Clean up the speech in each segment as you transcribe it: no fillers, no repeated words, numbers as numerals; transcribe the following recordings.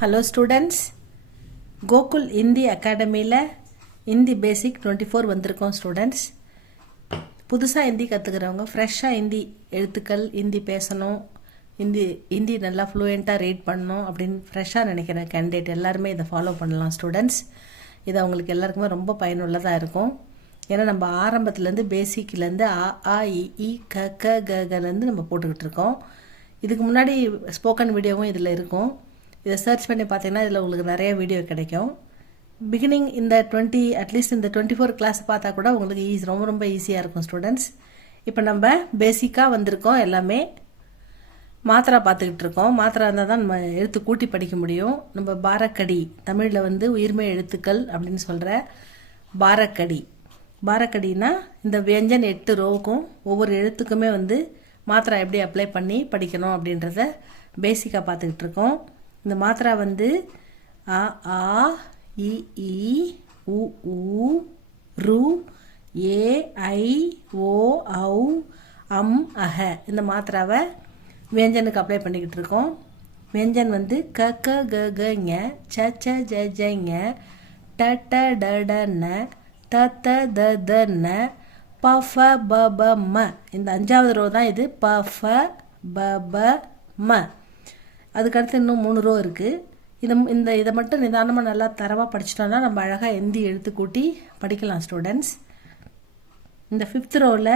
Hello students, Gokul Hindi Academy Hindi Basic 24 வந்திருக்கோம் students. புதுசா ஹிந்தி கத்துக்கறவங்க ஃப்ரெஷ்ஷா ஹிந்தி எழுத்துக்கள் ஹிந்தி பேசணும் ஹிந்தி நல்லா ஃப்ளூயண்டா ரீட் பண்ணனும் அப்படினு ஃப்ரெஷ்ஷா நினைக்கிற கேண்டிடேட் எல்லாரும் இத ஃபாலோ பண்ணலாம் ஸ்டூடண்ட்ஸ். இது உங்களுக்கு எல்லாருக்குமே ரொம்ப பயனுள்ளதா இருக்கும். ஏன்னா நம்ம ஆரம்பத்துல இருந்து பேசிக்ல இருந்து ஆ ஆ இ ஈ க க க க ல இருந்து நம்ம போட்டுக்கிட்டு இருக்கோம். இதுக்கு முன்னாடி ஸ்போக்கன் வீடியோவும் இதுல இருக்கும். இத சர்ச் பண்ணி பார்த்தீங்கன்னா இதுல உங்களுக்கு நிறைய வீடியோ கிடைக்கும். பிகினிங் இந்த 20 அட்லீஸ்ட் இந்த 24 கிளாஸ் பார்த்தா கூட உங்களுக்கு ரொம்ப ஈஸியா இருக்கும் ஸ்டூடண்ட்ஸ். இப்போ நம்ம பேசிக்கா வந்திருக்கோம் எல்லாமே. மாத்ரா பார்த்துக்கிட்டு இருக்கோம். மாத்ரா இருந்தா தான் நம்ம எழுத்து கூட்டி படிக்க முடியும். நம்ம பாரக்கடி தமிழ்ல உயிர்மெய் எழுத்துக்கள் அப்படினு சொல்ற பாரக்கடி. பாரக்கடினா இந்த வியஞ்சன் 8 ரோவுக்கும் ஒவ்வொரு எழுத்துக்குமே மாத்ரா எப்படி அப்ளை பண்ணி படிக்கணும் அப்படின்றத பேசிக்கா பார்த்துக்கிட்டு இருக்கோம். இந்த மாத்ரா ஆ ஆ இ ஈ உ ஊ ரு ஏ ஐ ஓ ஔ அம் அஹ இந்த மாத்ராவை வியஞ்சனுக்கு அப்ளை பண்ணிக்கிட்டு இருக்கோம். வியஞ்சன் க க க க ஞ ச ச ஜ ஜ ஞ ட ட ட ட ந த த த த ந ப ஃப ப ப ம. இந்த அஞ்சாவது ரோ தான் இது. ப ஃப ப ப ம. அதுக்கடுத்து இன்னும் 3 ரோ இருக்கு. இதை மட்டும் நிதானமாக நல்லா தரவாக படிச்சிட்டோம்னா நம்ம அழகாக ஹிந்தி எழுத்து கூட்டி படிக்கலாம் ஸ்டூடெண்ட்ஸ். இந்த 5th ரோவில்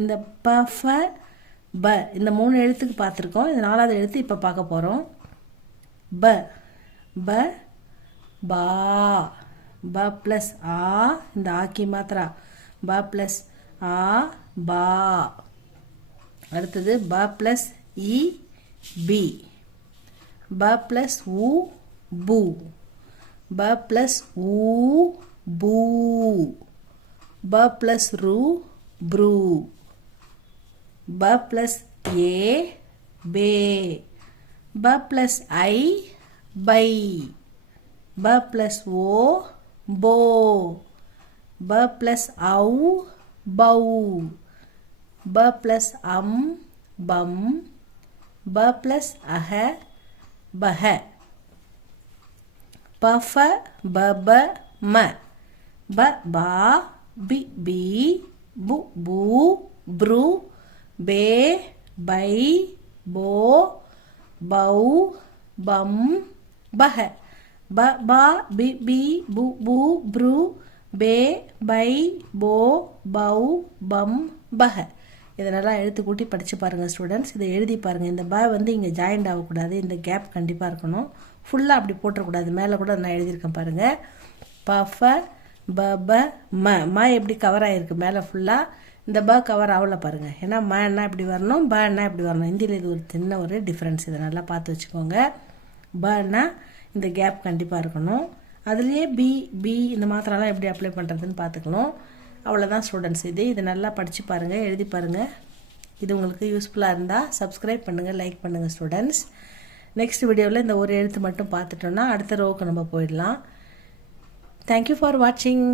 இந்த ப ஃப ப இந்த 3 எழுத்துக்கு பார்த்துருக்கோம். இந்த 4வது எழுத்து இப்போ பார்க்க போகிறோம். ப ப பா ப ப்ளஸ் ஆ இந்த ஆக்கி மாத்திரா ப ப்ளஸ் ஆ பா. அடுத்தது ப ப்ளஸ் இ பி ப ப்ளஸ் உ பூ ப ப்ளஸ் ஊ பூ ப ப்ளஸ் ரு ப்ரூ ப ப்ளஸ் ஏ பே ப ப்ளஸ் ஐ பை ப ப்ளஸ் ஓ போ ப ப்ளஸ் ஔ பௌ ப ப்ளஸ் அம் பம் ப ப்ளஸ் அஹ பஹ ப ஃப ப ப ம ப பா பி பி பு பூ ப்ரு பே பை போ பௌ பம் பஹ ப பா பி பி பு பூ ப்ரு பே பை போ பௌ பம் பஹ. இதெல்லாம் எழுத்து கூட்டி படிச்சு பாருங்க ஸ்டூடெண்ட்ஸ். இதை எழுதி பாருங்க. இந்த ப இங்கே ஜாயிண்ட் ஆகக்கூடாது. இந்த கேப் கண்டிப்பாக இருக்கணும். ஃபுல்லாக அப்படி போட்டக்கூடாது. மேலே கூட நான் எழுதியிருக்கேன் பாருங்க. ப ஃப ப ப ம ம எப்படி கவர் ஆகிருக்கு மேலே ஃபுல்லாக. இந்த ப கவர் ஆகல பாருங்க. ஏன்னா மன்னா இப்படி வரணும், பன்னா இப்படி வரணும். இந்தியில் இது ஒரு சின்ன ஒரு டிஃப்ரென்ஸ். இதை நல்லா பார்த்து வச்சுக்கோங்க. பன்னா இந்த கேப் கண்டிப்பாக இருக்கணும். அதுலேயே பி பி இந்த மாத்திரம்லாம் எப்படி அப்ளை பண்ணுறதுன்னு பார்த்துக்கணும். அவ்வளோதான் ஸ்டூடெண்ட்ஸ். இதை நல்லா படித்து பாருங்கள், எழுதி பாருங்கள். இது உங்களுக்கு யூஸ்ஃபுல்லாக இருந்தால் சப்ஸ்கிரைப் பண்ணுங்கள், லைக் பண்ணுங்கள் ஸ்டூடெண்ட்ஸ். நெக்ஸ்ட் வீடியோவில் இந்த ஒரு எழுத்து மட்டும் பார்த்துட்டோன்னா அடுத்த ரோவுக்கு நம்ம போயிடலாம். தேங்க்யூ ஃபார் வாட்சிங்.